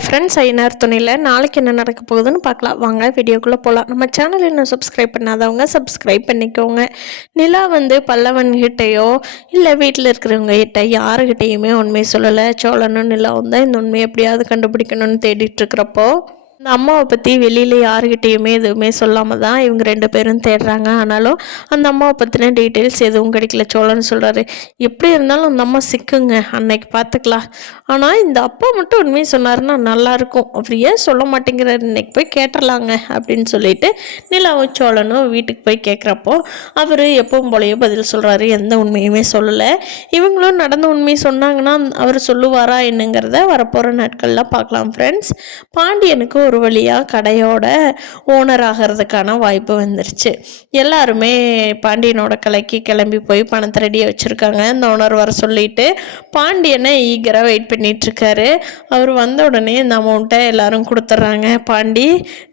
Hi friends, ஐநார் துணையில் நாளைக்கு என்ன நடக்க போகுதுன்னு பார்க்கலாம். வாங்க வீடியோக்குள்ளே போகலாம். நம்ம சேனல் இன்னும் சப்ஸ்கிரைப் பண்ணாதவங்க சப்ஸ்கிரைப் பண்ணிக்கோங்க. நிலா பல்லவன்கிட்டையோ இல்லை வீட்டில் இருக்கிறவங்க கிட்ட யாருக்கிட்டேயுமே உண்மையை சொல்லலை. சோழனும் நிலாவும் தான் இந்த உண்மையை எப்படியாவது கண்டுபிடிக்கணும்னு தேடிட்டு இருக்கிறப்போ இந்த அம்மாவை பற்றி வெளியில் யாருக்கிட்டேயுமே எதுவுமே சொல்லாமல் தான் இவங்க 2 பேரும் தேடுறாங்க. ஆனாலும் அந்த அம்மாவை பற்றின டீட்டெயில்ஸ் எதுவும் கிடைக்கல. சோழன் சொல்கிறாரு, எப்படி இருந்தாலும் அந்த அம்மா சிக்குங்க, அன்னைக்கு பார்த்துக்கலாம். ஆனால் இந்த அப்பா மட்டும் உண்மையை சொன்னாருன்னா நல்லாயிருக்கும். அவர் ஏன் சொல்ல மாட்டேங்கிறாரு, இன்னைக்கு போய் கேட்டுடலாங்க அப்படின்னு சொல்லிட்டு நிலாவும் சோழனும் வீட்டுக்கு போய் கேட்குறப்போ அவர் எப்பவும் போலையோ பதில் சொல்கிறாரு. எந்த உண்மையுமே சொல்லலை. இவங்களும் நடந்த உண்மையை சொன்னாங்கன்னா அவர் சொல்லுவாரா என்னங்கிறத வரப்போகிற நாட்களில் பார்க்கலாம். ஃப்ரெண்ட்ஸ், பாண்டியனுக்கு ஒரு வழியாக கடையோட ஓனர் ஆகிறதுக்கான வாய்ப்பு வந்துருச்சு. எல்லாருமே பாண்டியனோட கலைக்கு கிளம்பி போய் பணத்தை ரெடியாக வச்சுருக்காங்க. அந்த ஓனர் வர சொல்லிட்டு பாண்டியனை ஈகராக வெயிட் பண்ணிகிட்ருக்காரு. அவர் வந்த உடனே இந்த அமௌண்ட்டை எல்லாரும் கொடுத்துட்றாங்க. பாண்டி,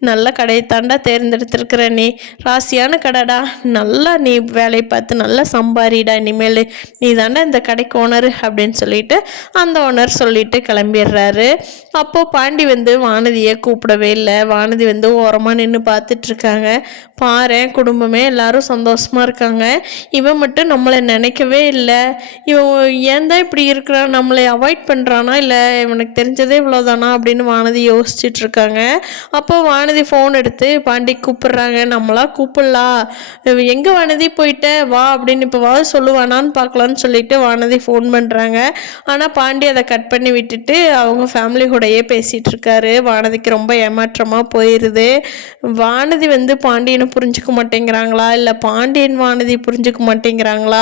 நல்ல கடையை தாண்டா தேர்ந்தெடுத்திருக்கிற, நீ ராசியான கடைடா, நல்லா நீ வேலை பார்த்து நல்லா சம்பாரிடா, இனிமேல் நீ தாண்டா இந்த கடைக்கு ஓனர் அப்படின்னு சொல்லிட்டு அந்த ஓனர் சொல்லிட்டு கிளம்பிடுறாரு. அப்போது பாண்டி வானதியை கூப்பிடவே இல்லை. வானதி ஓரமாக நின்று பார்த்துட்ருக்காங்க. பாரு, குடும்பமே எல்லாரும் சந்தோஷமாக இருக்காங்க, இவன் மட்டும் நம்மளை நினைக்கவே இல்லை. இவன் ஏன் தான் இப்படி இருக்கிறான், நம்மளை அவாய்ட் பண்ணுறானா, இல்லை இவனுக்கு தெரிஞ்சதே இவ்வளோதானா அப்படின்னு வானதி யோசிச்சுட்ருக்காங்க. அப்போ வானதி ஃபோன் எடுத்து பாண்டி கூப்பிட்றாங்க. நம்மளா கூப்பிடலாம், எங்கே வானதி போயிட்ட, வா அப்படின்னு இப்போ சொல்லுவானான்னு பார்க்கலான்னு சொல்லிட்டு வானதி ஃபோன் பண்ணுறாங்க. ஆனால் பாண்டி அதை கட் பண்ணி விட்டுட்டு அவங்க ஃபேமிலி கூடயே பேசிகிட்டு இருக்காரு. வானதிக்கு ரொம்ப ஏமாற்றமாக போயிடுது. வானதி பாண்டியனை புரிஞ்சுக்க மாட்டேங்கிறாங்களா, இல்லை பாண்டியன் வானதி புரிஞ்சுக்க மாட்டேங்கிறாங்களா,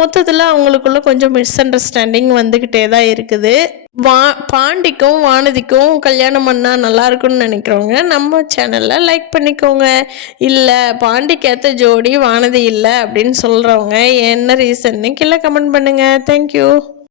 மொத்தத்தில் அவங்களுக்குள்ள கொஞ்சம் மிஸ் அண்டர்ஸ்டாண்டிங் வந்துக்கிட்டே தான் இருக்குது. பாண்டிக்கும் வானதிக்கும் கல்யாணம் பண்ணால் நல்லா இருக்குன்னு நினைக்கிறவங்க நம்ம சேனலில் லைக் பண்ணிக்கோங்க. இல்லை பாண்டிக்கு ஏற்ற ஜோடி வானதி இல்லை அப்படின்னு சொல்கிறவங்க என்ன ரீசன்னு கீழே கமெண்ட் பண்ணுங்கள். தேங்க்யூ.